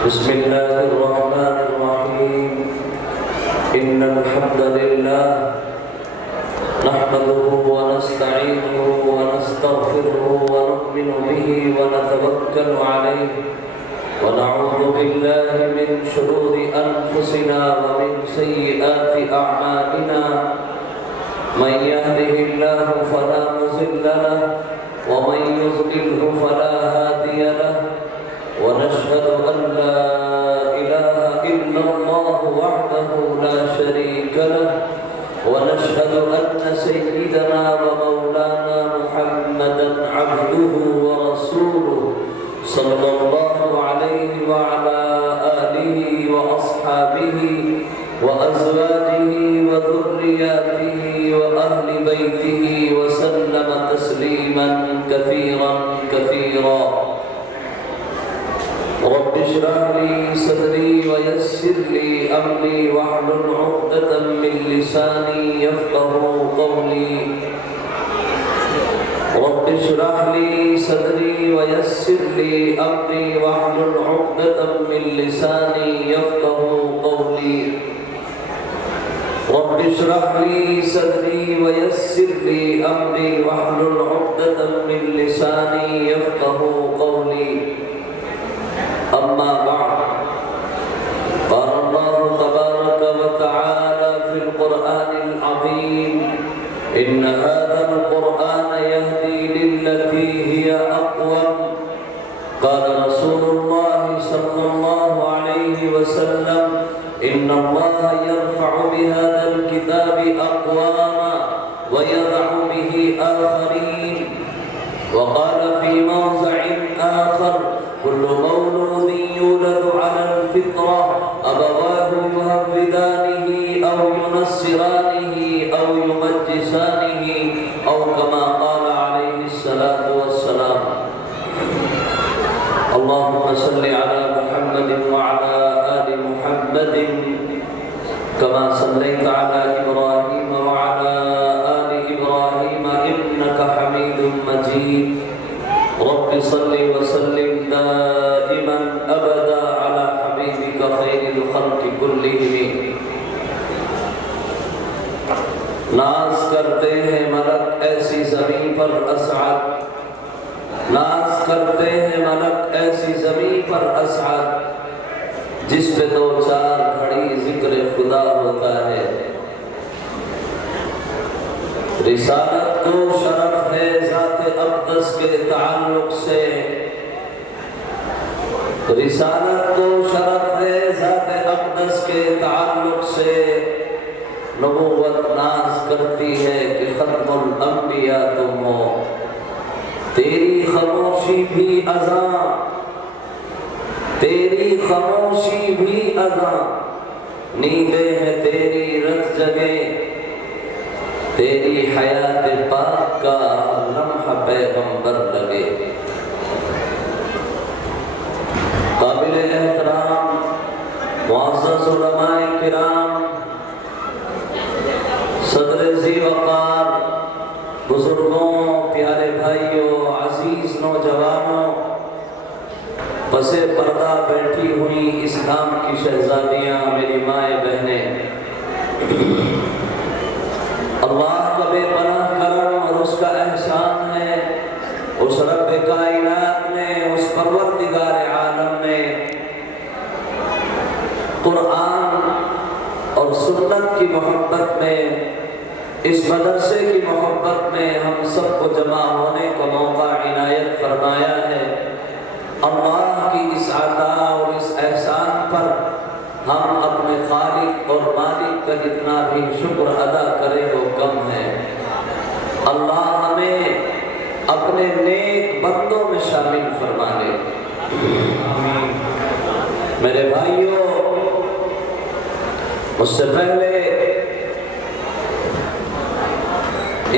بسم الله الرحمن الرحيم إن الحمد لله نحمده ونستعينه ونستغفره ونؤمن به ونتوكل عليه ونعوذ بالله من شرور أنفسنا ومن سيئات أعمالنا من يهده الله فلا مضل له ومن يضلله فلا هادي له ونشهد أن لا إله إلا الله وحده لا شريك له ونشهد أن سيدنا ومولانا محمدا عبده ورسوله صلى الله عليه وعلى آله وأصحابه وأزواجه وذرياته وأهل بيته وسلم تسليما كثيرا كثيرا. رب اشرح لي صدري ويسر لي أمري واحلل عقدة من لساني يفقهوا قولي. رب اشرح لي صدري ويسر لي أمري واحلل عقدة من لساني يفقهوا قولي. رب اشرح لي صدري ويسر لي أمري واحلل عقدة من لساني يفقهوا قولي. أما بعد قال الله تبارك وتعالى في القرآن العظيم إن هذا القرآن يهدي للتي هي أقوم. قال رسول الله صلى الله عليه وسلم إن الله يرفع بهذا الكتاب أقواما ويضع به آخرين. وقال في موضع آخر كل مولود يولد على الفطرة أبواه يهودانه أو ينصرانه أو يمجسانه أو كما قال عليه الصلاة والسلام. اللهم صل على محمد وعلى آل محمد كما صليت على إبراهيم وعلى آل إبراهيم إنك حميد مجيد. رب صل وسلم دائما أبدا على حبيبك خير الخلق كلهم. ناز کرتے ہیں ملک ایسی زمین پر اسعد، ناز کرتے ہیں ملک ایسی زمین پر اسعد جس پہ دو چار گھڑی ذکر خدا ہوتا ہے. رسالت کو شرف ہے ذات اقدس کے تعلق سے، رسالت کو شرف ہے ذات اقدس کے تعلق سے. نبوت ناز کرتی ہے کہ ختم الانبیاء تم ہو. تیری خاموشی بھی اذاں، تیری خاموشی بھی اذاں، نیندیں ہیں تیری رت جگے، تیری حیات پاک کا لمحہ پیغمبر لگے. قابل احترام معزز علماء کرام، صدر ذی وقار، بزرگوں، پیارے بھائیوں، عزیز نوجوانوں، پس پردہ بیٹھی ہوئی اسلام کی شہزادیاں، میری مائیں بہنیں، اللہ کا بے پناہ کرم اور اس کا احسان ہے. اس رب کائنات نے، اس پروردگار عالم نے قرآن اور سنت کی محبت میں، اس مدرسے کی محبت میں ہم سب کو جمع ہونے کا موقع عنایت فرمایا ہے. اللہ کی اس عطا اور اس احسان پر ہم اپنے خالق اور مالک کا جتنا بھی شکر ادا کریں وہ کم ہے. اللہ ہمیں اپنے نیک بندوں میں شامل فرما لے. میرے بھائیوں، اس سے پہلے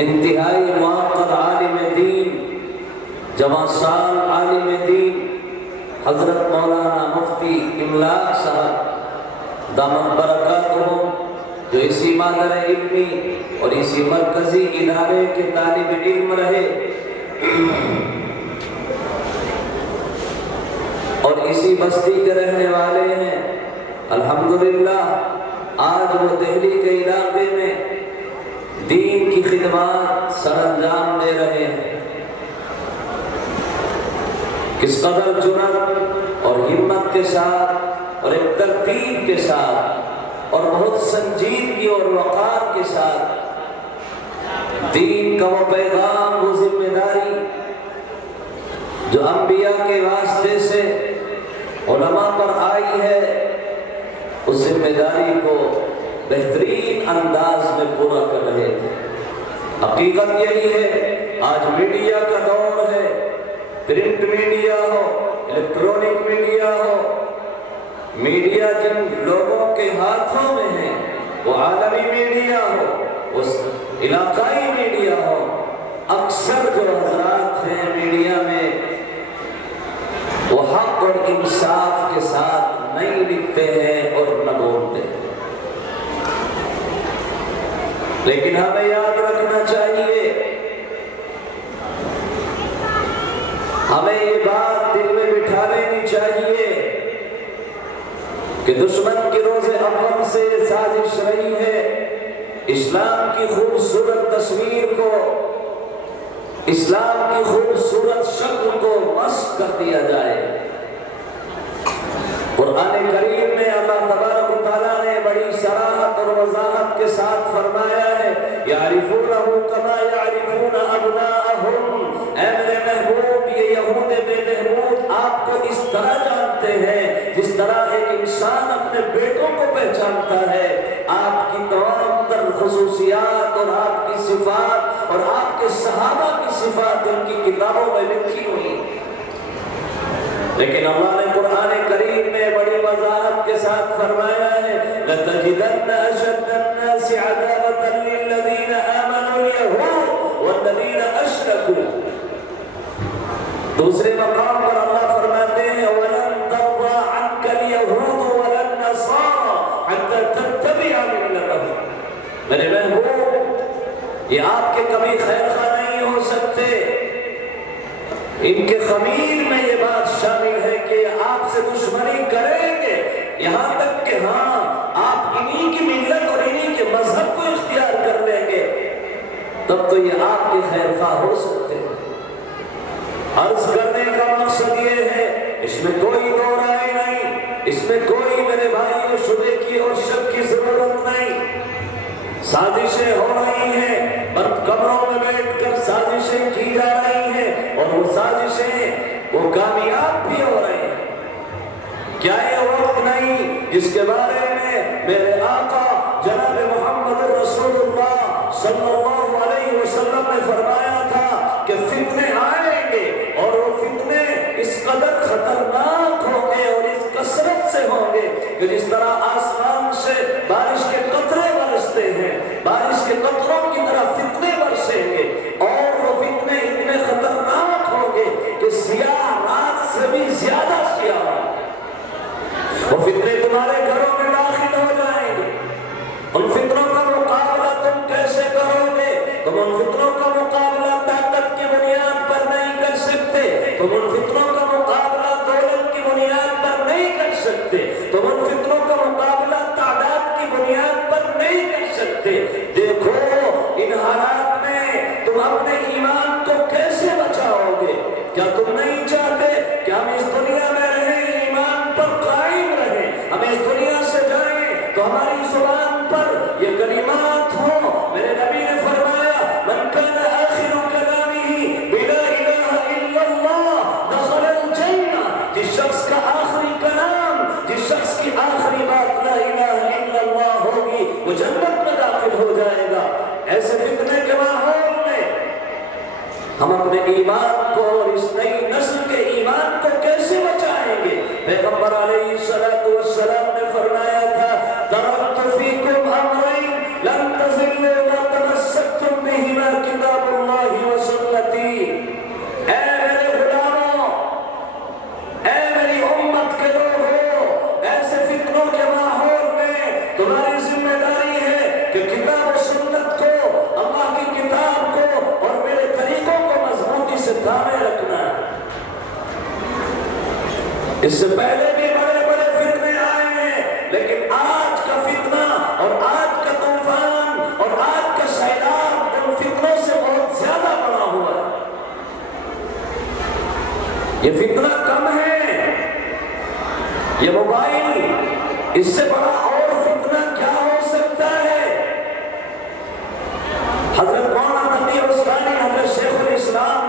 انتہائی معقد عالم دین، جوان سال عالم دین حضرت مولانا مفتی املاک صاحب دامت برکاتہم، جو اسی مادر علمی اور اسی مرکزی ادارے کے طالب علم رہے اور اور اسی بستی کے رہنے والے ہیں۔ الحمدللہ آج وہ دہلی کے علاقے میں دین کی خدمات سر انجام دے رہے ہیں۔ کس قدر جرأت اور ہمت کے ساتھ اور ایک ترتیب کے ساتھ اور بہت سنجیدگی اور وقار کے ساتھ دین کا وہ پیغام، وہ ذمہ داری جو انبیاء کے واسطے سے علماء پر آئی ہے، اس ذمہ داری کو بہترین انداز میں پورا کر رہے تھے۔ حقیقت یہی ہے، آج میڈیا کا دور ہے، پرنٹ میڈیا ہو، الیکٹرونک میڈیا ہو، میڈیا جن لوگوں کے ہاتھوں میں ہے، وہ عالمی میڈیا ہو، اس علاقائی میڈیا ہو، اکثر جو حضرات ہیں میڈیا میں وہ حق اور انصاف کے ساتھ نہیں لکھتے ہیں اور نہ بولتے ہیں۔ لیکن ہمیں یاد رکھنا چاہیے، ہمیں یہ بات دل میں بٹھا لینی چاہیے کہ دشمن کی روز اول سے یہ سازش رہی ہے اسلام کی خوبصورت تصویر کو، اسلام کی خوبصورت شکل کو مسخ کر دیا جائے۔ قرآن کریم میں اللہ تبارک و تعالیٰ نے بڑی صراحت اور وضاحت کے ساتھ فرمایا ہے، یعرفونہ کما یعرفون ابناءہم، اے میرے محبوب یہ یہود بے محمود آپ کو اس طرح جانتے ہیں جس طرح ایک انسان اپنے بیٹوں کو پہچانتا ہے۔ آپ کی تمام تر خصوصیات اور آپ کی صفات اور آپ کے صحابہ کی صفات ان کی کتابوں میں لکھی ہوئی، لیکن اللہ نے قرآن کریم میں بڑی وضاحت کے ساتھ فرمایا ہے، لَتَجِدَنَّ أَشَدَّ النَّاسِ عَدَاوَةً لِلَّذِينَ آمَنُوا الْيَهُودَ وَالَّذِينَ أَشْرَكُوا۔ دوسرے مقام پر اللہ فرماتے ہیں، وَلَن تَرْضَىٰ عَنكَ الْيَهُودُ وَلَا النَّصَارَىٰ حَتَّىٰ تَتَّبِعَ مِلَّتَهُمْ۔ میرے محبوب یہ آپ کے کبھی خیر خواہ نہیں ہو سکتے، ان کے خمیر میں یہ بات شامل ہے کہ آپ سے دشمنی کریں گے، یہاں تک کہ ہاں آپ انہی کی ملت اور انہی کے مذہب کو اختیار کر لیں گے، تب تو یہ آپ کے خیر خواہ ہو سکتے ہیں۔ عرض کرنے کا مقصد یہ ہے، اس میں کوئی دو رائے نہیں، اس میں کوئی میرے بھائیوں شبے کی اور شک کی ضرورت نہیں۔ سازشیں ہو رہی ہیں، بند کمروں میں بیٹھ کر سازشیں کی جا رہی ہیں، اور وہ سازشیں وہ کامیاب بھی ہو رہے ہیں۔ کیا یہ وقت نہیں جس کے بارے میں میرے آقا جناب محمد رسول اللہ صلی اللہ علیہ وسلم نے فرمایا تھا کہ فتنے آئیں گے اور وہ فتنے اس قدر خطرناک ہوں گے اور اس کثرت سے ہوں گے کہ جس طرح آسمان سے بارش کے قطرے برستے ہیں، بارش کے قطروں کی طرح فتنے برسیں گے، اور وہ فتنے اتنے خطرناک ہوں گے کہ سیاہ رات سے بھی زیادہ سیاہ ہوں گے۔ وہ فتنے تمہارے گھروں میں داخل ہو جائیں گے، ان فتنوں کا مقابلہ تم کیسے کرو گے؟ تم ان فتنوں کا مقابلہ طاقت کی بنیاد پر نہیں کر سکتے، تم ان فتنوں کا مقابلہ دولت کی بنیاد پر نہیں کر سکتے، تم ان فتنوں کا مقابلہ تعداد کی بنیاد پر نہیں کر سکتے۔ دیکھو ان حالات میں تم اپنے ایمان کو کیسے بچاؤ گے؟ کیا تم نہیں چاہتے کہ ہم اس دنیا میں رہیں، ایمان پر قائم رہیں، ہم اس دنیا سے جائیں تو ہماری زبان پر یہ کلمات ہوں؟ میرے نبی نے فرمایا، من کان آخر کلامہ بلا الہ الا اللہ دخل الجنہ، جس شخص کا آخری کلام، جس شخص کی آخری بات لا الہ الا اللہ ہوگی، وہ جنت میں داخل ہو جائے گا۔ ایسے فتنے کے ماحول میں ہم اپنے ایمان کو اور اس نئی نسل کے ایمان کو کیسے بچائیں گے؟ پیغمبر علیہ الصلوۃ والسلام نے فرمایا تھا، ترکت فیکم امرین لن تضلوا ما تمسکتم بہما کتاب اللہ و سنتی۔ اے میرے غلاموں، اے میری امت کے لوگوں، ایسے فتنوں کے ماحول میں تمہاری ذمہ داری ہے کہ کتاب و سنت کو، اللہ کی کتاب کو اور میرے طریقوں کو مضبوطی سے تھامے رکھنا۔ اس سے پہلے بھی بڑے بڑے فتنے آئے ہیں، لیکن آج کا فتنہ اور آج کا طوفان اور آج کا سیلاب ان فتنوں سے بہت زیادہ بڑا ہوا ہے۔ یہ فتنہ کم ہے، یہ موبائل، اس سے بڑا اور فتنہ کیا ہو سکتا ہے؟ حضرت مولانا تقی عثمانی، حضرت شیخ الاسلام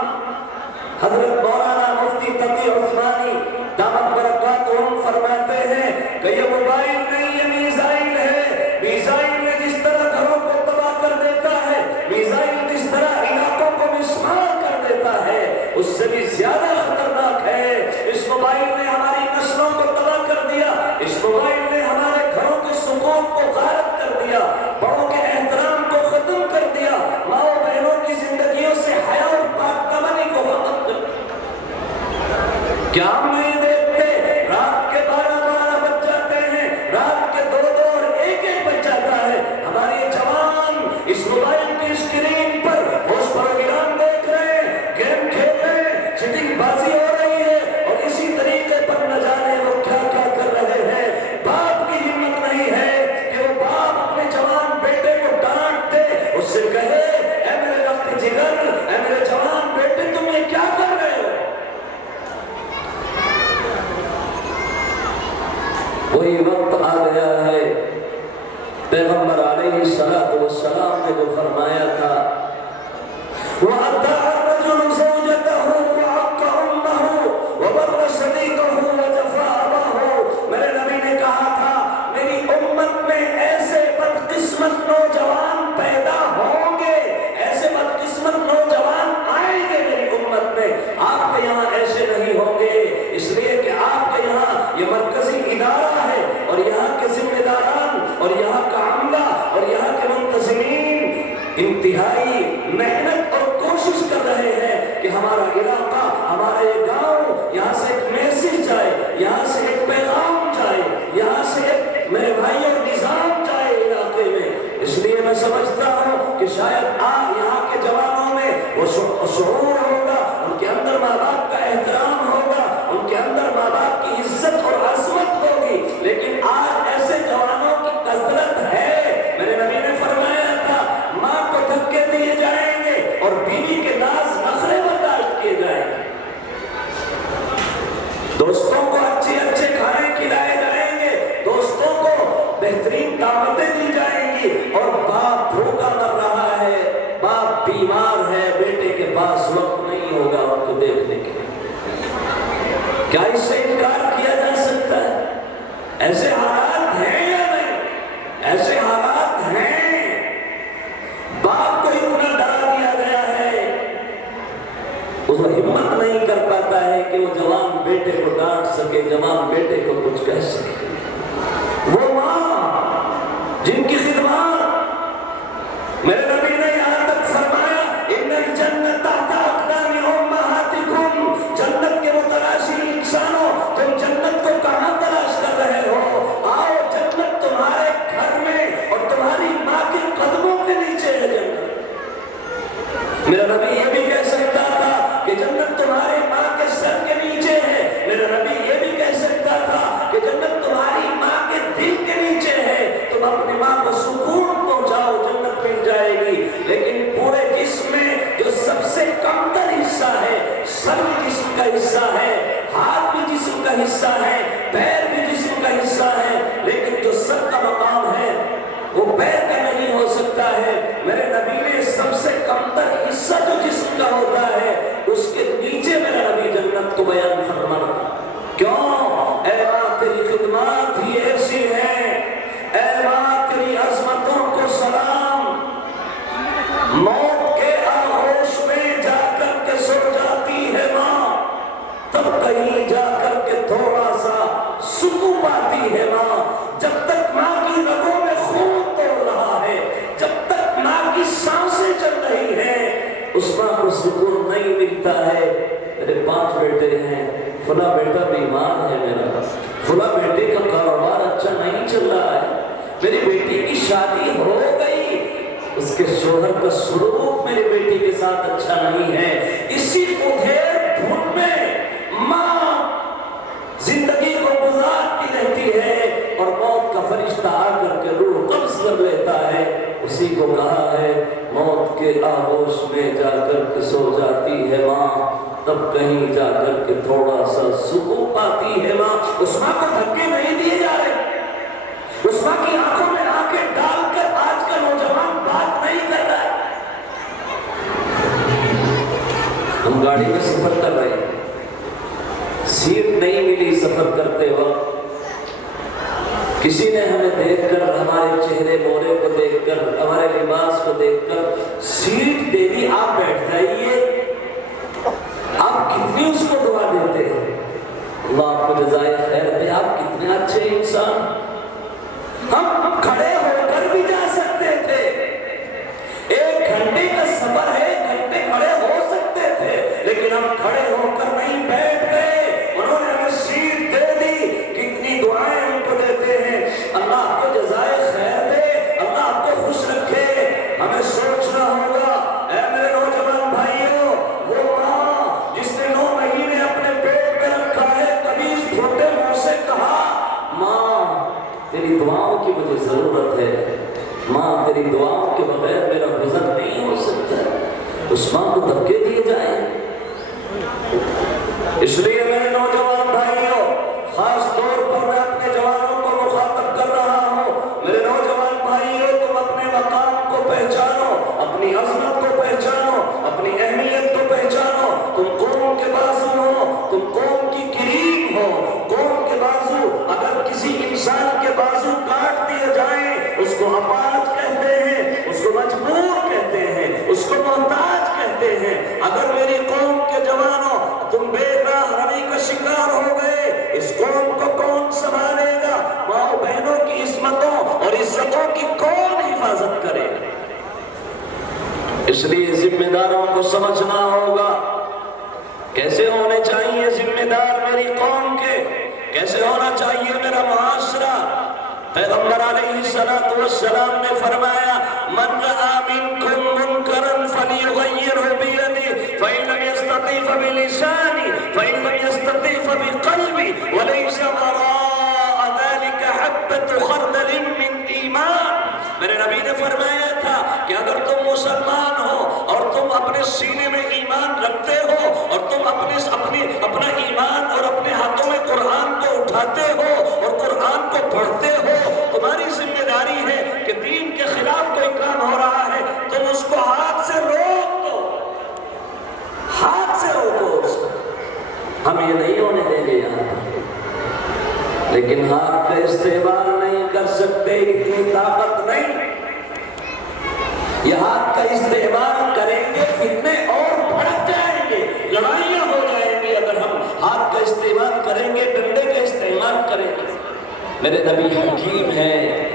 حضرت مولانا مفتی تقی عثمانی دامت برکاتہم فرماتے ہیں کہ یہ موبائل نہیں، یہ میزائل ہے۔ میزائل نے جس طرح گھروں کو تباہ کر دیتا ہے، میزائل جس طرح علاقوں کو مسمار کر دیتا ہے، اس سے بھی زیادہ خطرناک ہے۔ اس موبائل نے ہماری نسلوں کو تباہ کر دیا، اس موبائل نے ہمارے گھروں کے سکون کو غارت کر دیا، بڑوں کے احترام کو ختم کر دیا، ماں و بہنوں کی زندگیوں سے حیا اور پاک دامنی کو ختم کر دیا۔ کیا ہم نہیں دیکھتے رات کے 12 بج جاتے ہیں، رات کے 2 اور 1 بج جاتا ہے، ہمارے جوان اس موبائل کی اسکرین پر اس پروگرام دیکھ رہے ہیں، گیم کھیل رہے ہیں، چیٹنگ بازی ہو رہی ہے، اور اسی طریقے پر نہ جانے وہ کیا کیا کر رہے ہیں۔ باپ کی ہمت نہیں ہے کہ وہ باپ اپنے جوان بیٹے کو ڈانٹ دے، اس سے کہے اے میرے وقت جگر، اے میرے جوان بیٹے تم یہ کیا کر رہے ہو؟ وہی وقت آ گیا ہے پیغمبر علیہ السلام نے جو فرمایا تھا، وَأَطَاعَ الرَّجُلُ زَوْجَتَهُ وَعَقَّ أُمَّهُ وَبَرَّ صَدِيقَهُ وَجَفَا أَبَاهُ۔ میرے نبی نے کہا تھا میری امت میں ایسے بدقسمت نوجوان پیدا ہوں گے، ایسے بدقسمت نوجوان آئیں گے میری امت میں، آپ کے یہاں ایسے نہیں ہوں گے، اس لیے کہ آپ کے یہاں یہ مرکزی ادارہ ہے، اور یہاں کے ذمہ داران اور یہاں کا عملہ اور یہاں کے منتظمین انتہائی محنت اور کوشش کر رہے ہیں کہ ہمارا علاقہ، ہمارا یہ گاؤں، یہاں سے ایک میسج جائے، یہاں سے ایک پیغام جائے، یہاں سے ایک میرے بھائی اور نظام جائے علاقے میں۔ اس لیے میں سمجھتا ہوں کہ شاید یہاں کے جوانوں میں وہ شعور ہوگا، ان کے اندر ماں باپ کا احترام ہوگا، ان کے اندر ماں باپ کی عزت اور عظمت ہوگی، لیکن آج ایسے جوانوں کی کثرت ہے۔ میرے نبی نے فرمایا تھا ماں کو دھکے دیے جائیں گے اور بیوی کے ناز نخرے برداشت کیے جائیں گے، دوستوں کو اچھے اچھے کھانے کھلائے جائیں گے، دوستوں کو بہترین دعوتیں دی جائیں گی، اور باپ بھوکا مر رہا ہے، باپ بیمار ہے، بیٹے کے پاس وقت نہیں ہوگا ان کو دیکھنے کے لیے۔ کیا اس سے انکار کیا جا سکتا ہے؟ ایسے حالات ہیں یا نہیں؟ ایسے حالات ہیں۔ باپ کو اتنا ڈرا دیا گیا ہے، اس کو ہمت نہیں کر پاتا ہے کہ وہ جوان بیٹے کو ڈانٹ سکے، جوان بیٹے کو کچھ کہہ سکے۔ وہ ماں جن کی خدمات میرے نبی نے یہاں تک فرمایا ان الجنت تحت اقدام امہاتکم، جنت کے متلاشی انسانوں تم جنت کو کہاں تلاش کر رہے ہو؟ آؤ جنت تمہارے گھر میں اور تمہاری ماں کے قدموں کے نیچے ہے جنت۔ میرا نبی یہ بھی کہہ سکتا تھا کہ جنت تمہاری ماں کے سر کے نیچے ہے، میرا نبی یہ بھی کہہ سکتا تھا کہ جنت تمہاری ماں کے دل کے نیچے ہے، تم اپنی ماں کو سکون پہنچاؤ جنت مل جائے گی۔ لیکن پورے جسم میں جو سب سے کمتر حصہ ہے، سر بھی جسم کا حصہ ہے، ہاتھ بھی جسم کا حصہ ہے، پیر بھی جسم کا حصہ ہے، لیکن جو سر کا مقام ہے وہ پیر کا نہیں ہو سکتا ہے۔ میرے نبی نے سب سے کمتر حصہ جو جسم کا ہوتا ہے اس کے نیچے میرا نبی جنت کو بیان فرمانا۔ کیوں؟ اے ماں تیری خدمات ہی ایسی ہیں، اے ماں تیری عظمتوں کو سلام، موت کے آغوش میں جا کر کے سو جاتی ہے ماں، تب کہیں جا کر کے تھوڑا سا سکون پاتی ہے ماں۔ جب تک ماں کی رگوں میں خون دوڑ رہا ہے، جب تک ماں کی سانسیں چل رہی ہیں، اس ماں کو سکون نہیں ملتا ہے۔ میرے 5 بیٹے ہیں، فلاں بیٹا بیمار ہے، میرا فلاں بیٹے کا کاروبار اچھا نہیں چل رہا ہے، میری بیٹی کی شادی ہو گئی، اس کے شوہر کا سلوک میری بیٹی کے ساتھ اچھا نہیں ہے۔ اسی ادھیڑ دھن میں ماں زندہ کہیں جا کر کے تھوڑا سا سکون پاتی ہے ماں. اس ماں کو دھکے نہیں دیے جا رہے. اس ماں کی آنکھوں میں آنکھیں ڈال کر آج کا نوجوان بات نہیں کر رہا ہے. ہم گاڑی میں سفر کر رہے ہیں, سیٹ نہیں ملی سفر کرتے وقت. کسی نے ہمیں دیکھ کر, ہمارے چہرے مورے کو دیکھ کر, ہمارے لباس کو دیکھ کر سیٹ دے دی, آپ بیٹھ جائیے. آپ کتنی اس کو دعا دیتے ہیں, اللہ آپ کو جزائے خیر دے, آپ کتنے اچھے انسان. ہم کھڑے ہو کر بھی جا سکتے تھے, 1 گھنٹے کا سفر ہے, 1 گھنٹے کھڑے ہو سکتے تھے, لیکن ہم کھڑے ہو کر نہیں بیٹھ گئے. انہوں نے ہمیں سیٹ دے دی. کتنی دعائیں ان کو دیتے ہیں. اللہ آپ کو جزائے خیر دے, اللہ آپ کو خوش رکھے. ہمیں سوچنا ہوگا, اے میرے نوجوان بھائیوں, وہ ماں جس نے 9 مہینے اپنے پیٹ میں رکھا ہے, کبھی اس چھوٹے منہ سے کہا ماں تیری دعاؤں کی مجھے ضرورت ہے, ماں تیری دعاؤں کے بغیر میرا گزر نہیں ہو سکتا. اس ماں کو دھکے دیے جائیں. اس لیے میرے نوجوان بھائیوں, خاص طور پر میں اپنے جوانوں کو مخاطب کر رہا ہوں. میرے نوجوان بھائیوں, تم اپنے مقام کو پہچانو, اپنی عظمت کو پہچانو, اپنی اہمیت کو پہچانو. تم قوم کے بازو ہو, تم قوم کی کریم ہو. قوم کے بازو, اگر کسی انسان کے بازو کاٹ دیے جائیں, اس کو اپاہج کہتے ہیں, اس کو مجبور کہتے ہیں, اس کو محتاج کہتے ہیں. اگر میری قوم کے جوانوں تم بے راہنمائی کا شکار ہو گئے, اس قوم کو کون سنبھالے گا؟ ماں بہنوں کی عصمتوں اور عزتوں کی کون حفاظت کرے؟ اس لیے ذمہ داروں کو سمجھنا ہوگا کیسے ہونے چاہیے ذمہ دار میری قوم کے, کیسے ہونا چاہیے میرا معاشرہ. پیغمبر علیہ السلام نے فرمایا, من رأى منکم منکرا فلیغیرہ بیدہ فإن لم یستطع فبلسانہ فإن لم یستطع فبقلبہ وليس وراء ذلك حبة خردل من ایمان. میرے نبی نے فرمایا تھا کہ اگر تم مسلمان ہو اور تم اپنے سینے میں ایمان رکھتے ہو اور تم اپنا ایمان اور اپنے ہاتھوں میں قرآن کو اٹھاتے ہو اور قرآن کو پڑھتے ہو, تمہاری ذمہ داری ہے کہ دین کے خلاف کوئی کام ہو رہا ہے, تم اس کو ہاتھ سے روک دو, ہاتھ سے روکو اس کو. ہم یہ نہیں ہونے دیں گے یہاں پر, لیکن ہاتھ کا استعمال نہیں کر سکتے, اتنی طاقت نہیں. یہ ہاتھ کا استعمال کریں گے, فتنے اور بھڑک جائیں گے, لڑائیاں ہو جائیں گی. اگر ہم ہاتھ کا استعمال کریں گے, ڈنڈے کا استعمال کریں گے. میرے نبی حکیم ہیں,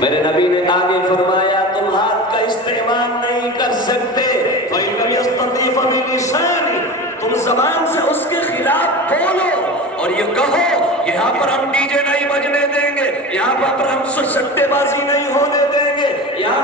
میرے نبی نے آگے فرمایا تم ہاتھ کا استعمال نہیں کر سکتے, فَإِن لَمْ يَسْتَطِعْ فَبِلِسَانِهِ, تم زبان سے اس کے خلاف بولو اور یہ کہو, یہاں پر ہم ڈی جے نہیں بجنے دیں گے, یہاں پر ہم سٹے بازی نہیں ہونے دیں گے, یہاں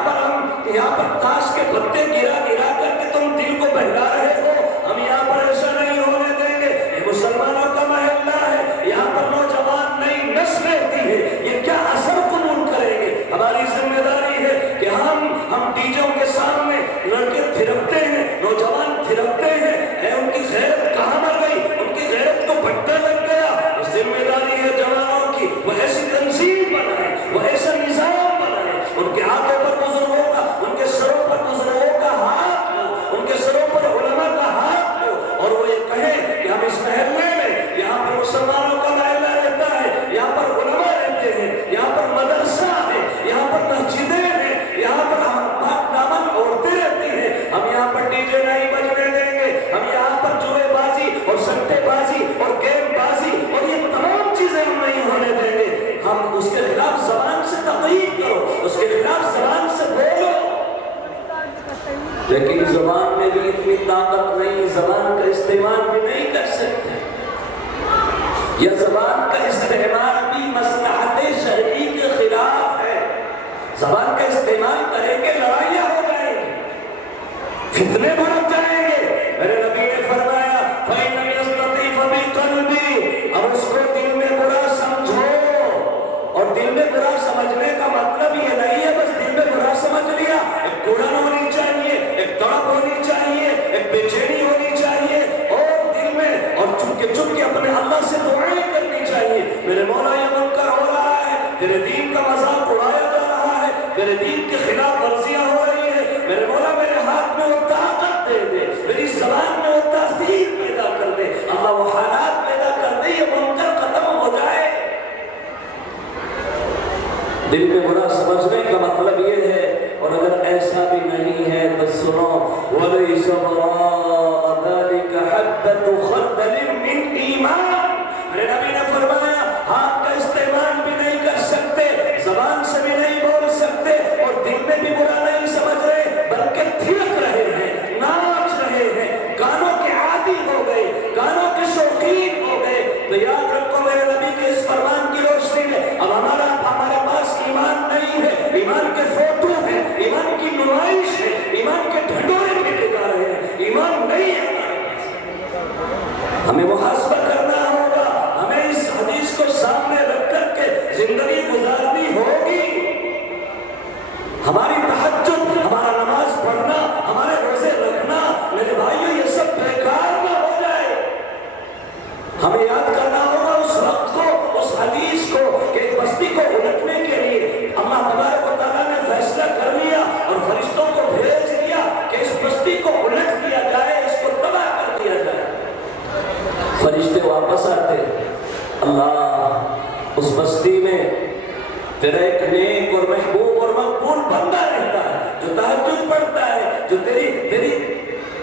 پر تاش کے پتے گرا کر کے تم دل کو بہلا رہے ہو, ہم یہاں پر ایسا نہیں ہونے دیں گے. یہ مسلمانوں کا محلہ ہے, یہاں پر نوجوان نئی نسل رہتی ہے, یہ کیا اثر قبول کریں گے؟ ہماری ذمہ داری ہے کہ ہم ڈی جے کے سامنے لڑکے تھرکتے ہیں, نوجوان تھرکتے ہیں, ان کی غیرت کہاں مر گئی, ان کی غیرت کو بھٹکا لگ گیا. ذمہ داری ہے جوانوں کی, وہ ایسی تنظیم بنائیں, وہ ایسا نظام بنائیں, ان کے ہاتھوں پر بزرگوں کا, ان کے سروں پر بزرگوں کا ہاتھ ہو, ان کے سروں پر علماء کا ہاتھ ہو, اور وہ یہ کہیں کہ ہم اس محلے میں, یہاں پر مسلمانوں کا محلہ رہتا ہے, یہاں پر علماء رہتے ہیں, یہاں پر مدرسہ ہے, یہاں پر مسجدیں ہیں, یہاں پر پاک دامن عورتیں رہتی ہیں, ہم یہاں پر ڈی جے نہیں بجنے دیں گے, ہم یہاں پر جوئے بازی اور سٹے بازی اور گیم بازی اور یہ تمام چیزیں ہم نہیں ہونے دیں گے. ہم اس کے خلاف زبان سے تقریر کرو, اس کے خلاف زبان سے بولو, لیکن زبان میں بھی اتنی طاقت نہیں, زبان کا استعمال بھی نہیں کر سکتے. یہ زبان کا استعمال بھی مصلحت شرعی کے خلاف ہے. زبان کا استعمال کریں گے, لڑائیاں ہو جائیں گی, فتنے بڑھ جائیں گے. میرے نبی نے فرمایا فَإِن لَمْ يَسْتَطِعْ فَبِقَلْبِهِ, اب اس کو دل میں برا سمجھو. اور دل میں برا سمجھنے کا مطلب یہ نہیں ہے بس دل میں برا سمجھ لیا, ایک گھڑن ہونی چاہیے, ایک تڑپ ہونی چاہیے, ایک بے چینی ہونی چاہیے, اور دل تیرے دین کا مذاق اڑایا جا رہا ہے، تیرے دین کے خلاف ورزیاں ہو رہی ہے، میرے مولا میرے ہاتھ میں وہ طاقت دے دے، میری زبان میں وہ تاثیر پیدا کر دے، اللہ وہ حالات پیدا کر دے، یہ منکر ختم ہو جائے۔ دل میں برا سمجھنے کا مطلب یہ ہے، اور اگر ایسا بھی نہیں ہے تو سنو، وَلَيْسَ وَرَاءَ ذَلِكَ حَبَّةُ خَرْدَلٍ مِّنْ ایمان۔ میرے نبی نے فرمایا ہاتھ کا استعمال بھی نہیں کر سکتے، زبان سے بھی نہیں بول سکتے، اور دل میں بھی برا نہیں سمجھ رہے، بلکہ تھرک رہے ہیں، ناچ رہے ہیں، گانوں کے عادی ہو گئے، گانوں کے شوقین ہو گئے۔ تو یاد رکھو میرے نبی کے اس فرمان کی روشنی میں اب ہمارے پاس ایمان نہیں ہے، ایمان کے فوٹو ہیں، ایمان کی نمائش ہے، ایمان کے ڈھنڈورے پیٹے جا رہے ہیں، ایمان نہیں ہے ہمارے پاس۔ ہمیں محاسبہ کرنا ہوگا، ہمیں اس حدیث کو سامنے رکھ کر کے زندگی گزارنی ہوگی۔ ہماری تہجد، ہمارا نماز پڑھنا، ہمارے روزے رکھنا، میرے بھائیوں یہ سب بیکار نہ ہو جائے۔ ہمیں یاد کرنا ہوگا اس وقت کو، اس حدیث کو، کہ ایک بستی کو الٹنے کے لیے اللہ تبارک و تعالیٰ نے فیصلہ کر لیا اور فرشتوں کو بھیج دیا کہ اس بستی کو الٹ دیا جائے، اس کو تباہ کر دیا جائے۔ فرشتے واپس آتے، اللہ اس بستی میں تیرا ایک نیک اور محبوب اور مقبول بندہ رہتا ہے، جو تہجد پڑھتا ہے، جو تیری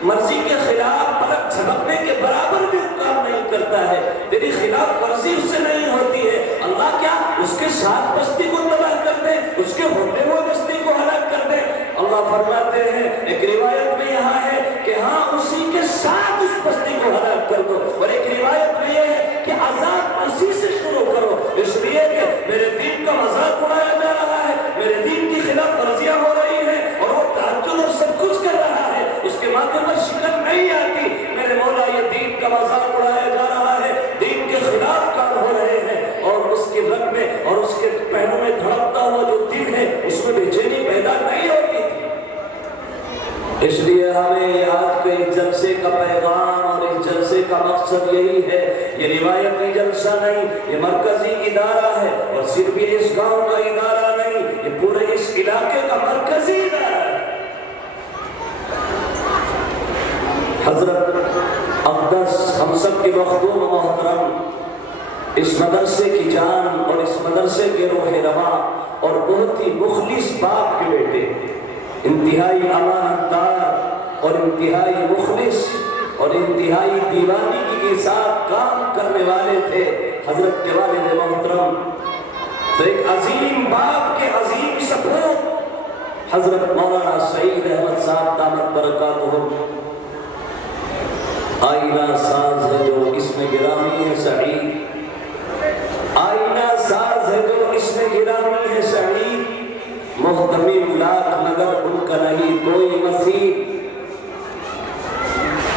مرضی کے خلاف پلک جھپکنے کے برابر بھی کام نہیں کرتا ہے، تیری خلاف ورزی اس سے نہیں ہوتی ہے، اللہ کیا اس کے ساتھ بستی کو تباہ کر دے، اس کے ہوتے ہوئے بستی کو ہلاک کر دے؟ اللہ فرماتے ہیں، ایک روایت میں یہاں ہے کہ ہاں اسی کے ساتھ اس بستی کو ہلاک کر دو، اور ایک روایت میں یہ ہے کہ عذاب اسی سے شروع کرو، اس لیے کہ میرے دین کا مذاق اڑایا جا رہا ہے، میرے دین کی خلاف ورزیاں ہو رہی ہیں، اور وہ تہجد اور سب کچھ کر رہا ہے، اس کے ماتھے پر شکن نہیں آتی، میرے مولا یہ دین کا مذاق اڑایا جا رہا ہے، دین کے خلاف کام ہو رہے ہیں، اور اس کے رگ میں اور اس کے پہنوں میں دھڑکتا ہوا جو دل ہے اس میں بے چینی پیدا نہیں ہوتی تھی۔ اس لیے ہمیں آج کے اس جلسے کا پیغام اور اس جلسے کا مقصد یہی ہے، یہ روایتی جلسہ نہیں، یہ مرکزی ادارہ ہے، اور صرف یہ اس گاؤں کا ادارہ نہیں، یہ پورے اس علاقے کا مرکزی ادارہ ہے۔ حضرت اقدس ہم سب کے مخدوم و محترم، اس مدرسے کی جان اور اس مدرسے کے روح رواں اور بہت ہی مخلص باپ کے بیٹے، انتہائی امانت دار اور انتہائی مخلص اور انتہائی دیوانگی کے ساتھ کام کرنے والے تھے حضرت کے والد محترم۔ تو ایک عظیم باپ کے عظیم سپوت حضرت مولانا سعید احمد صاحب دامت برکاتہم، آئینہ ساز ہے جو اس میں گرامی ہے سعید، آئینہ ساز ہے جو اس میں گرامی ہے سعید، محتمل لاکھ نگر ان کا نہیں کوئی مسیح۔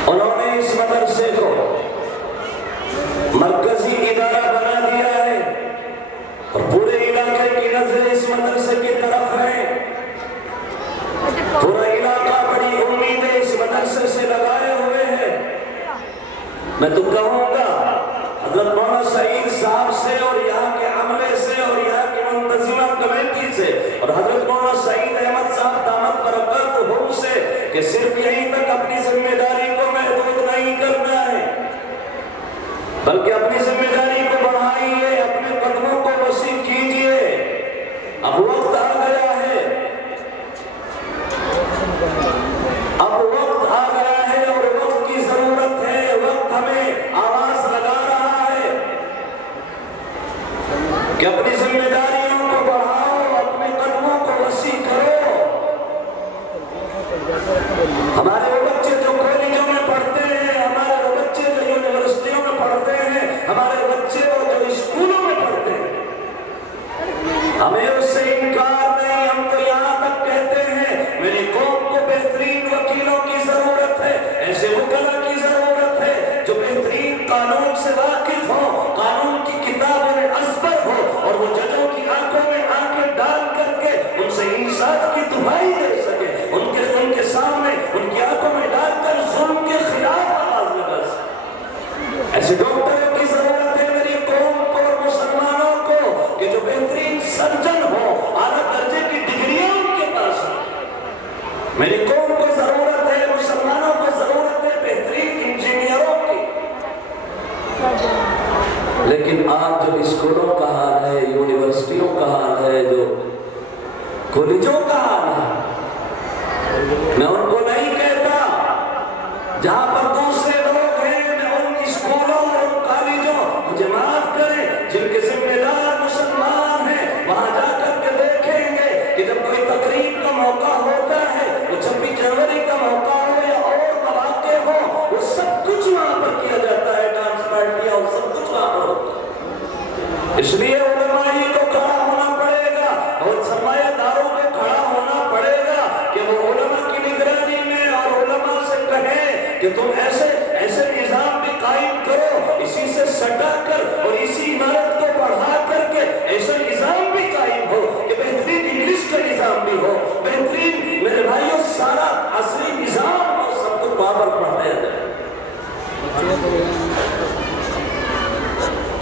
انہوں نے اس مدرسے کو مرکزی ادارہ بنا دیا ہے، اور پورے علاقے کی نظریں اس مدرسے کی طرف ہیں، پورا علاقہ بڑی امیدیں اس مدرسے سے لگائے ہوئے ہیں۔ میں تو کہوں گا حضرت مولانا سعید صاحب سے اور یہاں کے عملے سے اور یہاں کی منتظمہ کمیٹی سے اور حضرت مولانا سعید احمد صاحب دامت برکاتہم سے کہ صرف یہیں تک اپنی ذمہ داری کو محدود نہیں کرنا ہے، بلکہ اپنی ذمہ داری کو بڑھائیے، اپنے قدموں کو وسیع کیجیے۔ اب وقت آ گیا ہے، اب وقت آ گیا ہے اور وقت کی ضرورت ہے، وقت ہمیں آواز لگا رہا ہے کہ اپنی ذمہ داریوں کو بڑھاؤ، اپنے قدموں کو وسیع کرو۔ ہمارے وہ بچے جو کالجوں میں پڑھتے ہیں، ہمارے وہ بچے جو یونیورسٹیوں میں پڑھتے ہیں، ہمارے بچے جو اسکولوں میں پڑھتے ہیں، ہمیں اس سے انکار نہیں، ہم تو یہاں تک کہتے ہیں میری قوم کو بہترین وکیلوں کی ضرورت ہے، ایسے وکلا کی ضرورت ہے جو بہترین قانون سے واقف ہو، قانون کی کتابوں میں ازبر ہو، اور وہ ججوں کی آنکھوں میں آنکھیں ڈال کر کے ان سے انصاف کی دہائی دے سکے، ان کے سامنے ان کی آنکھوں میں ڈال کر ظلم کے خلاف آواز لگا سکے۔ ایسے ڈاکٹروں کی ضرورت ہے میری قوم کو اور مسلمانوں کو کہ جو بہترین کالجوں کا حال ہے، میں ان کو نہیں کہتا، جہاں پر دوسرے لوگ ہیں میں ان اسکولوں اور ان کالجوں، مجھے معاف کریں، جن کے ذمہ دار مسلمان ہیں وہاں جا کر کے دیکھیں گے کہ جب کوئی تقریب کا موقع ہوتا ہے، وہ 26 جنوری کا موقع ہو یا اور مواقع ہو، وہ سب کچھ وہاں پر کیا جاتا ہے، ڈانس پارٹیاں اور سب کچھ وہاں پر ہوتا ہے۔ اس لیے علماء ہی کو کھڑا ہونا پڑے گا اور سرمایہ داروں کو کھڑا ہونا پڑے گا کہ وہ علماء کی نگرانی میں اور علماء سے کہیں کہ تم ایسے نظام بھی قائم کرو، اسی سے سٹا کر اور اسی عمارت کو بڑھا کر کے ایسا نظام بھی قائم ہو کہ بہترین انگلش کا نظام بھی ہو، بہترین میرے بھائیوں سارا عصری نظام ہو، سب کچھ وہاں پر پڑھایا جائے۔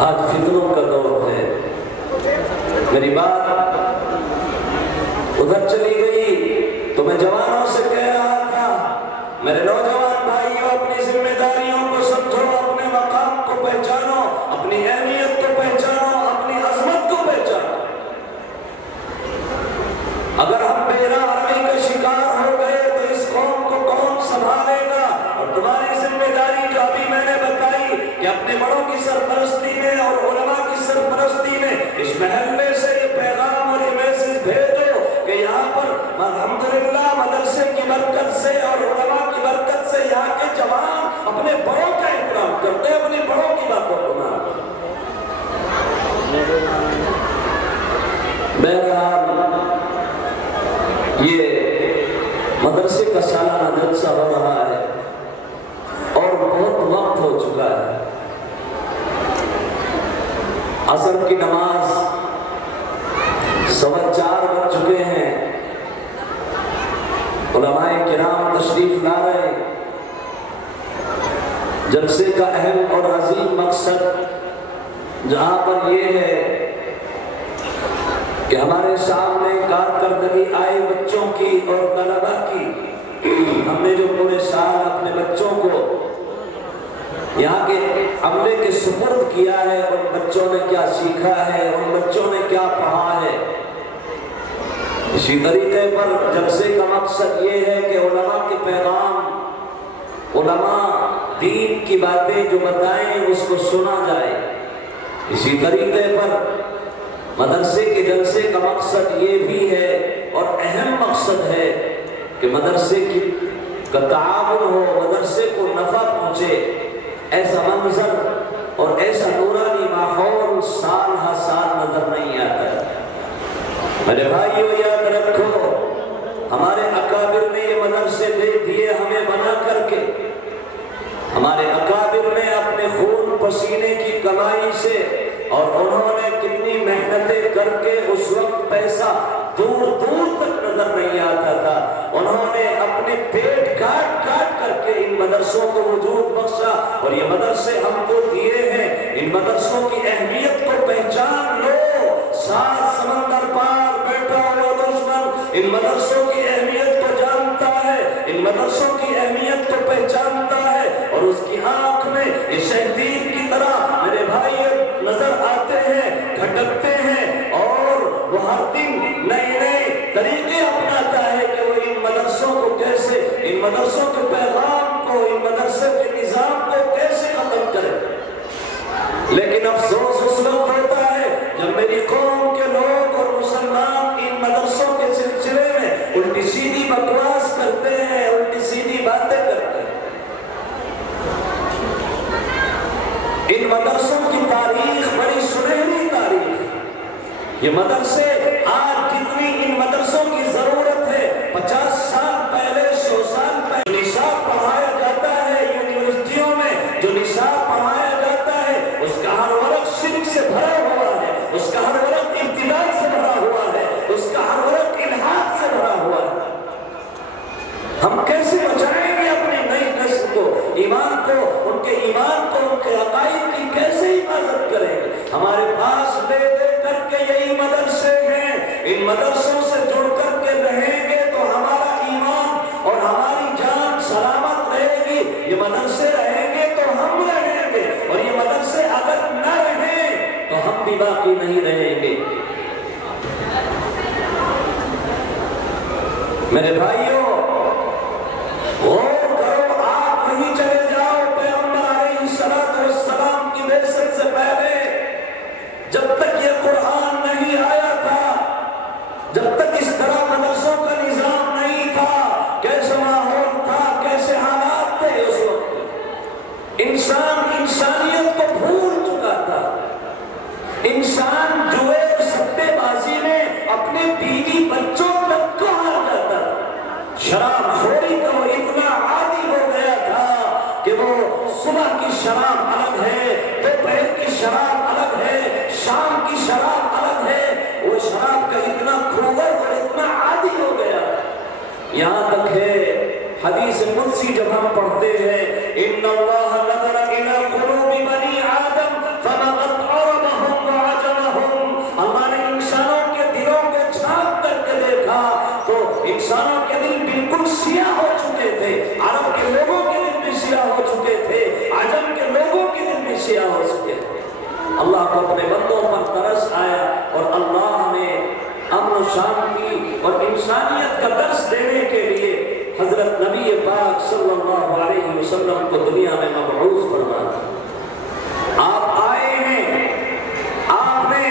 آج فتنوں کا دور ہے، میری بات ادھر چلی گئی تو میں جوانوں سے کہہ رہا تھا، میرے نوجوان بھائیوں اپنی ذمہ داریوں کو سمجھو، اپنے مقام کو پہچانو، اپنی اہمیت کو پہچانو، اپنی عظمت کو پہچانو۔ اگر ہم بے راہی کا شکار ہو گئے تو اس قوم کو کون سنبھالے گا؟ اور تمہاری ذمہ داری جو ابھی میں نے بتائی کہ اپنے بڑوں کی سرپرستی میں اور علماء کی سرپرستی میں اس محلے سے یہ پیغام اور یہ میسج بھیجو کہ یہاں پر الحمدللہ مدرسے کی برکت سے اور علماء کی برکت سے یہاں کے جوان اپنے بڑوں کا احترام کرتے ہیں، اپنے بڑوں کی باتوں کو مانتے ہیں۔ بہرحال یہ مدرسے کا سالانہ جلسہ ہو رہا ہے اور بہت وقت ہو چکا ہے، عصر کی نماز 4:15 بج چکے ہیں، علماء کرام تشریف لا رہے ہیں۔ جلسے کا اہم اور عظیم مقصد جہاں پر یہ ہے کہ ہمارے سامنے کارکردگی آئے بچوں کی اور طلبہ کی، ہم نے جو پورے سال اپنے بچوں کو یہاں کے عملے کے سپرد کیا ہے، ان بچوں نے کیا سیکھا ہے، ان بچوں نے کیا پڑھا ہے۔ اسی طریقے پر جلسے کا مقصد یہ ہے کہ علماء کے پیغام، علماء دین کی باتیں جو بتائیں اس کو سنا جائے۔ اسی طریقے پر مدرسے کے جلسے کا مقصد یہ بھی ہے اور اہم مقصد ہے کہ مدرسے کا تعاون ہو، مدرسے کو نفع پہنچے۔ ایسا منظر اور ایسا نورانی ماحول سال ہر سال نظر نہیں آتا ہے۔ میرے بھائیو یاد رکھو، ہمارے اکابر نے یہ مدرسے دے دیے ہمیں بنا کر کے، ہمارے اکابر نے اپنے خون پسینے کی کمائی سے، اور انہوں نے کتنی محنتیں کر کے اس وقت پیسہ دور دور تک نظر نہیں آتا تھا، انہوں نے اپنے پیٹ کاٹ کاٹ کر کے ان مدرسوں کو وجود بخشا، اور یہ مدرسے ہم کو دیے ہیں۔ ان مدرسوں کی اہمیت کو پہچان لو، 7 سمندر پار بیٹھا ہوا دشمن ان مدرسوں کی اہمیت کو جانتا ہے، ان مدرسوں کی اہمیت کو پہچانتا ہے، اور اس کی آنکھ میں یہ شہدید کی طرح میرے بھائی نظر آتے ہیں، کھٹکتے ہیں، اور وہ ہر دن نئے نئے طریقے اپناتا ہے کہ وہ ان مدرسوں کو کیسے، ان مدرسوں کے پیغام کو، ان مدرسے کے نظام کو کیسے ختم کرے۔ لیکن افسوس اس وقت ہوتا ہے جب میری قوم کے لوگ اور مسلمان ان مدرسوں کے سلسلے میں الٹی سیدھی بکواس کرتے ہیں، الٹی سیدھی باتیں کرتے ہیں۔ ان مدرسوں کی تاریخ بڑی سنہری تاریخ، یہ مدرسے آج جتنی ان مدرسوں کی ضرورت ہے، 50 سال پہلے، 100 سال پہلے نصاب پڑھایا جاتا ہے یونیورسٹیوں میں، جو نصاب پڑھایا جاتا ہے اس کا ہر ورق شرک سے بھرا ہوا ہے، اس کا ہر ورق ابتداء سے بھرا ہوا ہے، اس کا ہر ورق الحاد سے بھرا ہوا ہے۔ ہم کیسے بچائیں گے اپنی نئی نسل کو، ایمان کو، ان کے ایمان کو، ان کے عقائد کی کیسے حفاظت کریں گے؟ ہمارے پاس لے دے کر کے یہی مدرسے ہیں، ان مدرسوں سے جڑ کر کے رہیں گے تو ہمارا ایمان اور ہماری جان سلامت رہے گی۔ یہ مدرسے رہیں گے تو ہم رہیں گے، اور یہ مدرسے اگر نہ رہیں تو ہم بھی باقی نہیں رہیں گے۔ میرے بھائیوں غور کرو، آپ وہیں چلے جاؤ پیغمبر علیہ السلام کی بعثت سے پہلے جب تک یہ قرآن نہیں آیا تھا، جب تک اس طرح مدرسوں کا نظام نہیں تھا، کیسے ماحول تھا، کیسے حالات تھے اس وقت؟ انسان انسانیت کو بھول چکا تھا، انسان جوئے اور سٹے بازی میں اپنے بیوی بچوں تک کو ہار جاتا تھا، شراب خوری کا وہ اتنا عادی ہو گیا تھا کہ وہ صبح کی شراب الگ ہے، دوپہر کی شراب الگ ہے، شام کی شراب الگ ہے، وہ شراب کا اتنا کھوگر اور اتنا عادی ہو گیا۔ یہاں تک ہے حدیث قدسی جب ہم پڑھتے ہیں ان اللہ نظر الى قلوب بنی آدم فلقد عربهم وعجمهم، اللہ نے انسانوں کے دلوں کو چھانک کر کے دیکھا تو انسانوں کے دل بالکل سیاہ ہو چکے تھے، عرب کے لوگوں کے دل بھی سیاہ ہو چکے تھے، عجم کے لوگوں کے دل بھی سیاہ ہو چکے تھے۔ اللہ کو اپنے بندوں پر ترس آیا اور اللہ نے امن و شانتی اور انسانیت کا درس دینے کے لیے حضرت نبی پاک صلی اللہ علیہ وسلم کو دنیا میں مبعوث فرمایا۔ آپ آئے ہیں، آپ نے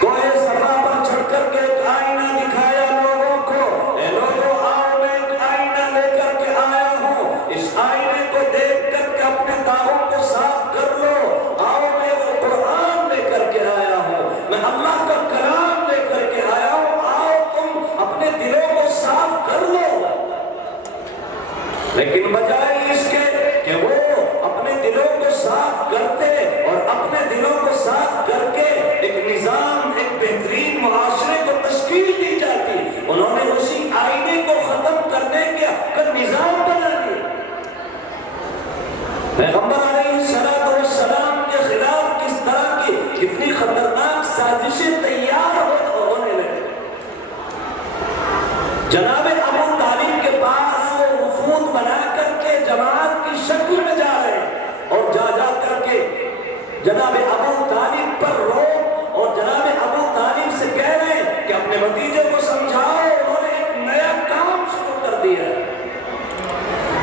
کوہ صفا پر چڑھ کر کے ایک آئینہ دکھایا لوگوں کو، اے لوگوں آؤ میں ایک آئینہ لے کر کے آیا ہوں، اس آئینے کو دیکھ کر کے اپنے داغوں کو صاف کر لو، آؤ میں وہ قرآن لے کر کے آیا ہوں، میں اللہ کا کلام لے کر کے آیا ہوں، آؤ تم اپنے دلوں کو صاف کر لو۔ لیکن بجائے اس کے کہ وہ اپنے دلوں کو صاف کرتے اور اپنے دلوں کو صاف کر کے ایک نظام، ایک بہترین معاشرے کو تشکیل دی جاتی، انہوں نے اسی آئینے کو ختم کرنے کا نظام بنا دیا۔ پیغمبر علیہ السلام کے خلاف کس طرح کی کتنی خطرناک سازشیں تیار ہونے لگی۔ جناب ابو طالب کے پاس وفود بنا کر کے جماعت کی شکل میں جا رہے ہیں اور جا کر کے جناب ابو طالب پر رو اور جناب ابو طالب سے کہہ رہے ہیں کہ اپنے بھتیجے کو سمجھاؤ، انہوں نے ایک نیا کام شروع کر دیا۔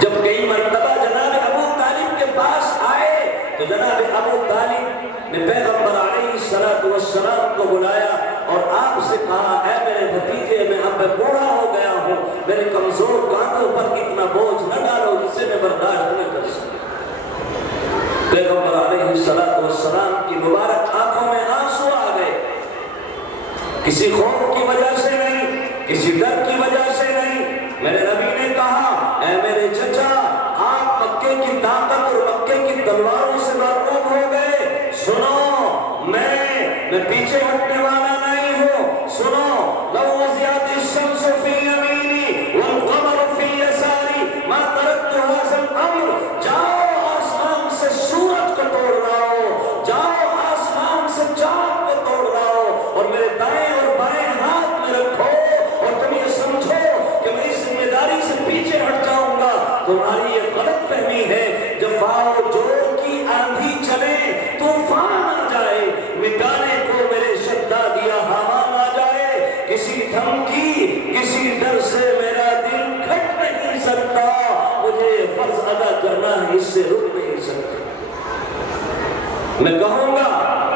جب کئی مرتبہ جناب ابو طالب کے پاس آئے تو جناب ابو طالب نے پیغمبر علیہ السلام کو بلایا اور آپ سے کہا اے میرے بھتیجے، میں اب بوڑھا ہو گیا ہوں، میرے کمزور کانوں پر اتنا بوجھ نہ ڈالو جسے میں برداشت نہ کر سکوں۔ پیغمبر علیہ السلام کی مبارک آنکھوں میں آنسو آ گئے، کسی خوف کی وجہ سے نہیں، کسی ڈر کی وجہ سے نہیں۔ میرے نبی نے کہا اے میرے چچا، آپ مکے کی طاقت اور مکے کی تلواروں سے مرعوب ہو گئے، سنو میں پیچھے ہٹنے والا نہیں ہوں، سنو لو وضعت الشمس في يميني والقمر في يساري ما تركت هذا الامر، جاؤ آسمان سے سورج کو توڑ لاؤ، جاؤ آسمان سے چاند کو توڑ لاؤ اور میرے دائیں اور بائیں ہاتھ میں رکھو اور تم یہ سمجھو کہ میں اس ذمہ داری سے پیچھے ہٹ جاؤں گا۔ تمہاری یہ غلط فہمی ہے، جب واؤ جوڑ کی آندھی چلے، طوفان آ جائے، مٹانے کو میرے شدادیہ حامان آ جائے، کسی دھمکی کسی ڈر سے میرا دل کھٹ نہیں سکتا، مجھے فرض ادا کرنا ہے، اس سے رک نہیں سکتا۔ میں کہوں گا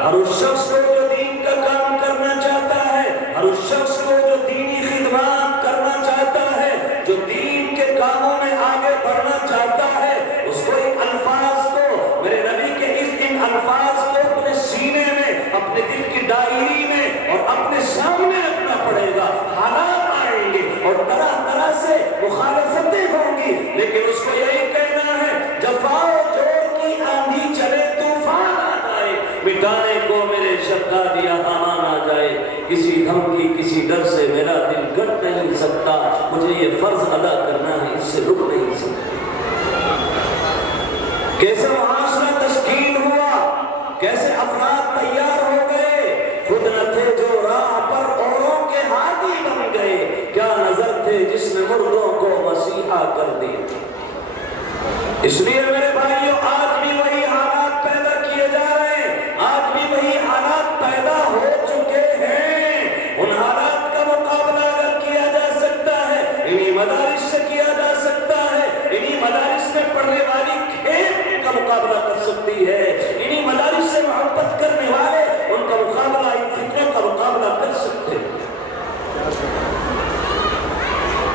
ہر اس شخص کو جو دین کا کام کرنا چاہتا ہے، ہر اس شخص کو جو دینی خدمات کرنا چاہتا ہے، جو دین کے کاموں میں آگے بڑھنا چاہتا ہے، اس کو ان الفاظ کو، میرے نبی کے ان الفاظ کو اپنے سینے میں، اپنے دل کی ڈائری میں اور اپنے سامنے رکھنا پڑے گا۔ حالات آئیں گے اور طرح طرح سے مخالفتیں ہوں گی، لیکن اس کو یہی کہنا ہے جب واؤ جوڑ کی آندھی چلے، طوفان آ جائے، مٹانے کو میرے شدادیہ حامان آ جائے، کسی دھمکی کسی ڈر سے میرا دل گٹ نہیں سکتا، مجھے یہ فرض ادا کرنا ہے، اس سے رک نہیں سکتا۔ کیسے معاشرہ تشکیل ہوا، کیسے افراد تیار ہو گئے، خود نہ تھے جو راہ پر اوروں کے ہادی بن گئے، کیا نظر تھے جس نے مردوں کو مسیحا کر دیا۔ اس لیے میرے بھائیوں، آج بھی وہی حالات پیدا کیے جا رہے ہیں، آج بھی وہی حالات پیدا ہو چکے ہیں۔ ان حالات کا مقابلہ اگر کیا جا سکتا ہے، ان کر سکتے.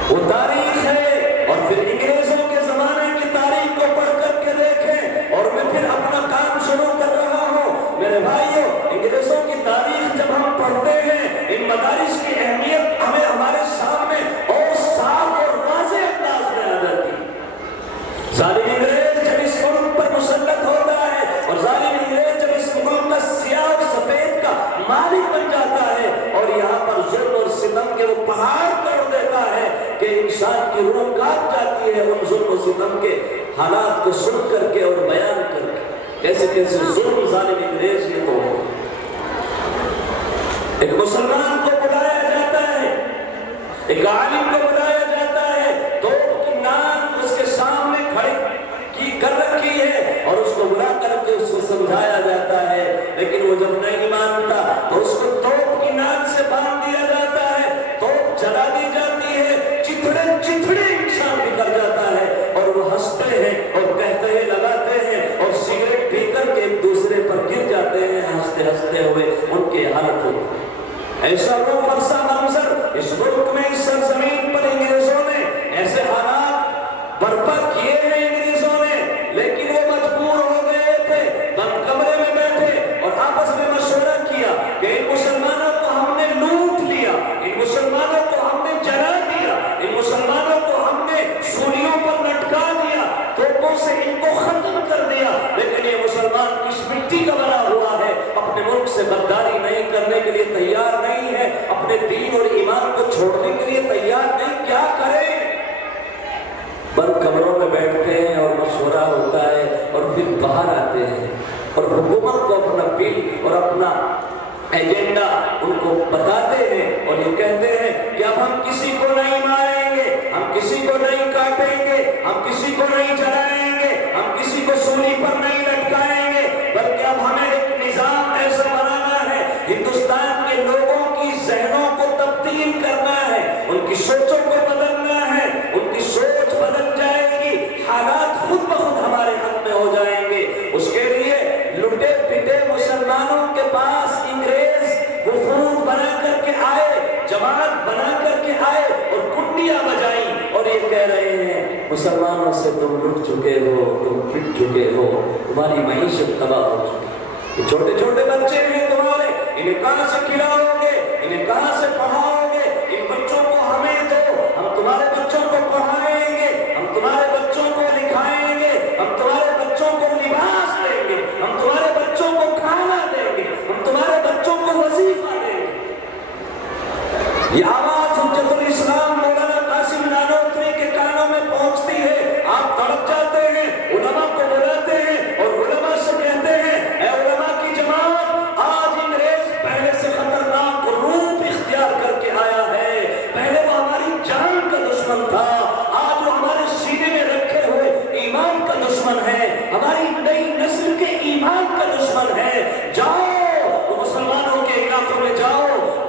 وہ تاریخ ہے. اور پھر انگریزوں کے زمانے کی تاریخ کو پڑھ کر کے دیکھیں. اور میں پھر اپنا کام شروع کر رہا ہوں. میرے بھائیوں، انگریزوں کی تاریخ جب ہم پڑھتے ہیں، ان مدارس کی اہمیت ہمیں ہمارے سامنے اور صاف اور واضح انداز میں آ جاتی ہے. ظالم انگریز جب اس ملک پر مسلط ہوتا ہے، اور ظالم انگریز جب اس ملک کا سیاہ اور سفید کا مالک بن جاتا ہے، اور یہاں پر ظلم اور ستم کے وہ پہاڑ توڑ دیتا ہے کہ انسان کی روح کاپ جاتی ہے ان ظلم و ستم کے حالات کو سن کر کے اور بیان کر کے. کیسے کیسے ظلم ظالم انگریز نے تو ایک مسلمان کو بلایا جاتا ہے، ایک عالم کو بلایا جاتا ہے، تو کی نام اس کے سامنے کھڑی کی کر رکھی ہے، اور اس کو بلا کر کے اس کو سمجھایا جاتا ہے. لیکن وہ جب نہیں مانتا تو اس کو توپ کی نام سے باندھ دیا جاتا ہے، توپ جلا دی جاتی ہے، چتھڑے چتھڑے انسان نکل جاتا ہے، اور وہ ہنستے ہیں اور کہتے ہیں، لگاتے ہیں، اور سگریٹ پی کر کے ایک دوسرے پر گر جاتے ہیں ہنستے ہنستے ہوئے. ان کی حالت ہوتی ہے. ایسا روح فرسا منظر اس ملک میں، اس سرزمین پر انگریزوں نے ایسے حالات برپا کیے ہیں انگریزوں نے. لیکن وہ مجبور ہو گئے تھے، بند کمرے میں بیٹھے اور آپس میں مشورہ کیا کہ ان مسلمانوں کو ہم نے لوٹ لیا، ان مسلمانوں کو ہم نے جلا دیا، ان مسلمانوں کو ہم نے سولیوں پر لٹکا دیا، توپوں سے ان کو ختم کر دیا. لیکن یہ مسلمان کس مٹی کا بنا ہوا ہے، اپنے ملک سے غداری نہیں کرنے کے لیے تیار نہیں ہے، اپنے دین اور ایمان کو چھوڑنے کے لیے تیار نہیں. کیا کریں؟ بند کمروں میں بیٹھتے ہیں اور مشورہ ہوتا ہے، اور پھر باہر آتے ہیں اور حکومت کو اپنا بل اور اپنا ایجنڈا ان کو بتاتے ہیں، اور یہ کہتے ہیں کہ اب ہم کسی کو نہیں ماریں گے، ہم کسی کو نہیں کاٹیں گے، ہم کسی کو نہیں جلائیں گے، ہم کسی کو سولی پر نہیں لٹکائیں گے، بلکہ اب ہمیں ایک نظام ایسا بنانا ہے، ہندوستان کے لوگوں کی ذہنوں کو تبدیل کرنا ہے، ان کی سوچوں کو بدلنا ہے. ان کی سوچ بدل جائے گی، حالات خود بخود ہمارے حق میں ہو جائیں گے. اس کے لیے لٹے پٹے مسلمانوں کے پاس انگریز وفود بنا کر کے آئے، جماعت بنا کر کے آئے اور کنڈیاں بجائیں، اور یہ کہہ رہے ہیں مسلمانوں سے تم لٹ چکے ہو، تم پٹ چکے ہو، تمہاری معیشت تباہ ہو چکی. یہ چھوٹے چھوٹے بچے ہیں تمہارے، انہیں کہاں سے کھلاؤ گے، انہیں کہاں سے پڑھاؤ گے؟ ان بچوں کو ہمیں دو، ہم تمہارے بچوں کو پڑھائیں گے، ہم تمہارے بچوں کو لکھائیں گے، ہم تمہارے بچوں کو لباس دیں گے، ہم تمہارے بچوں کو کھانا دیں گے، ہم تمہارے بچوں کو وظیفہ دیں گے. یہ آواز حجت الاسلام مولانا قاسم نانوتوی کے کانوں میں پہنچتی ہے. آپ تڑپ جاتے ہیں، علماء کو بلاتے ہیں اور علماء سے کہتے ہیں، اے علماء کی جماعت، آج انگریز پہلے سے خطرناک روپ اختیار کر کے آیا ہے. پہلے وہ ہماری جان کا دشمن تھا، آج وہ ہمارے سینے میں رکھے ہوئے ایمان کا دشمن ہے، ہماری نئی نسل کے ایمان کا دشمن ہے. جاؤ وہ مسلمانوں کے علاقوں میں جاؤ،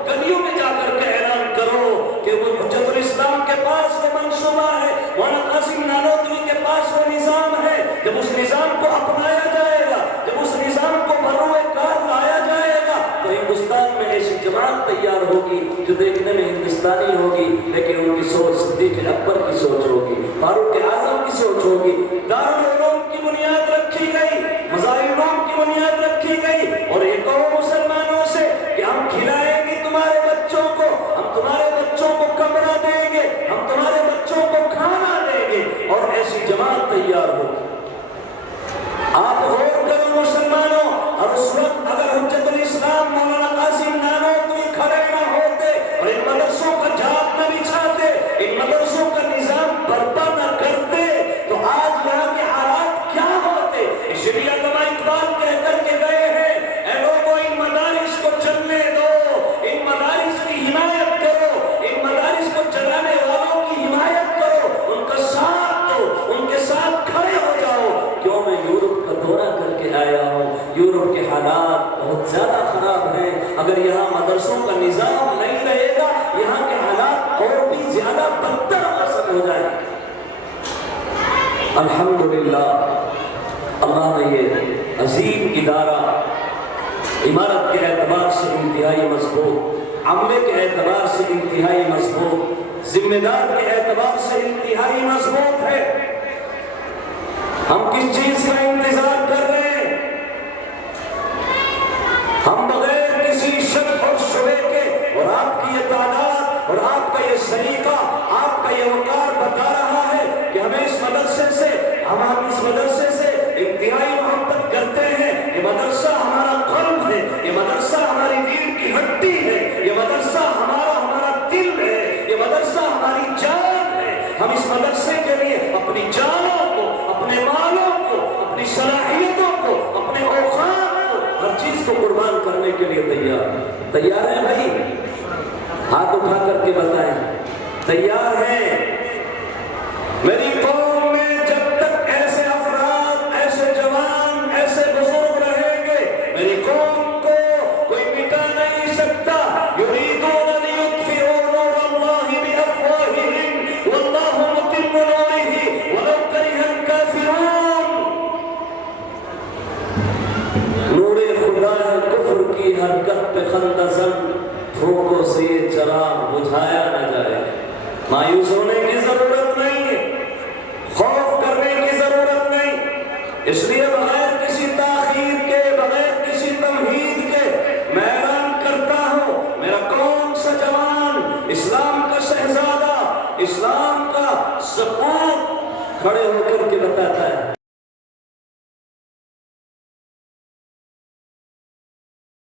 گلیوں میں جا کر کے اعلان کرو کہ وہ حجت الاسلام کے پاس وہ منصوبہ ہے، مولانا قاسم نانوتوی کے پاس وہ نظام ہے. جب اس نظام کو اپنایا جائے گا، جب اس نظام کو بروئے کار لایا جائے گا، تو ہندوستان میں ایسی جماعت تیار ہوگی جو دیکھنے میں ہندوستانی ہوگی، لیکن ان کی سوچ صدیق اکبر کی سوچ ہوگی، فاروق اعظم کی سوچ ہوگی. دارالعلوم کی بنیاد رکھی گئی، مظاہروں کی بنیاد رکھی گئی، اور یہ کہو مسلمانوں سے کہ ہم کھلائیں گے تمہارے بچوں کو، ہم تمہارے بچوں کو کمرہ دیں گے، ہم تمہارے بچوں کو کھانا دیں گے، اور ایسی جماعت تیار ہوگی. آپ غور کرو مسلمانوں. اور اس وقت اگر حجت الاسلام مولانا قاسم نانوتوی کھڑے نہ ہوتے اور ان مدرسوں کا جھاگ نہ بچھاتے، ان مدرسوں کا نظام برپا نہ کرتے، تو آج یہاں کے حالات کیا ہوتے؟ اس لیے علامہ اقبال کہہ کر کے گئے ہیں، اے لوگوں ان مدارس کو چلنے دو، ان مدارس کی حمایت کرو، ان مدارس کو چلانے والوں کی حمایت کرو، ان کا ساتھ دو، ان کے ساتھ کھڑے ہو جاؤ. کیوں میں یورپ کا دورہ کر کے آیا ہوں، یورپ کے حالات بہت زیادہ خراب ہیں. اگر یہاں مدرسوں کا نظام نہیں رہے گا، یہاں کے حالات اور بھی زیادہ بدتر اثر ہو جائیں گے. الحمدللہ اللہ نے یہ عظیم ادارہ عمارت کے اعتبار سے انتہائی مضبوط عملے کے اعتبار سے انتہائی مضبوط، ذمہ دار کے اعتبار سے انتہائی مضبوط ہے۔ ہم کس چیز کا انتظار کر رہے ہیں؟ ہم بغیر کسی شک اور شبے کے، اور آپ کی یہ تعداد اور آپ کا یہ سلیقہ، آپ کا یہ وقار بتا رہا ہے کہ ہمیں اس مدرسے سے، ہم اس مدرسے سے انتہائی محبت کرتے ہیں۔ یہ مدرسہ ہمارا قلب ہے، یہ مدرسہ ہماری دل کی ہڈی ہے، یہ مدرسہ ہمارا دل ہے، یہ مدرسہ ہماری جان ہے۔ ہم اس مدرسے کے لیے اپنی جانوں کو، اپنے مالوں کو، اپنی صلاحیتوں کو، اپنے اوقات کو، ہر چیز کو قربان کرنے کے لیے تیار ہیں بھائی؟ ہاتھ اٹھا کر کے بتائیں، تیار ہیں؟ میری قوم میں جب تک ایسے افراد، ایسے جوان، ایسے بزرگ رہیں گے، میری قوم کو کوئی مٹا نہیں سکتا۔ یریدون لیطفئوا نور اللہ بافواہہم واللہ متم نورہ ولو کرہ الکافرون۔ نور خدا کفر کی حرکت پہ خندہ زن، پھونکوں سے یہ چراغ بجھایا نہ جائے۔ مایوس ہونے کی ضرورت نہیں ہے، خوف کرنے کی ضرورت نہیں۔ اس لیے بغیر کسی تاخیر کے، بغیر کسی تمہید کے میں اعلان کرتا ہوں، میرا کون سا جوان، اسلام کا شہزادہ، اسلام کا سپوت کھڑے ہو کر کے بتاتا ہے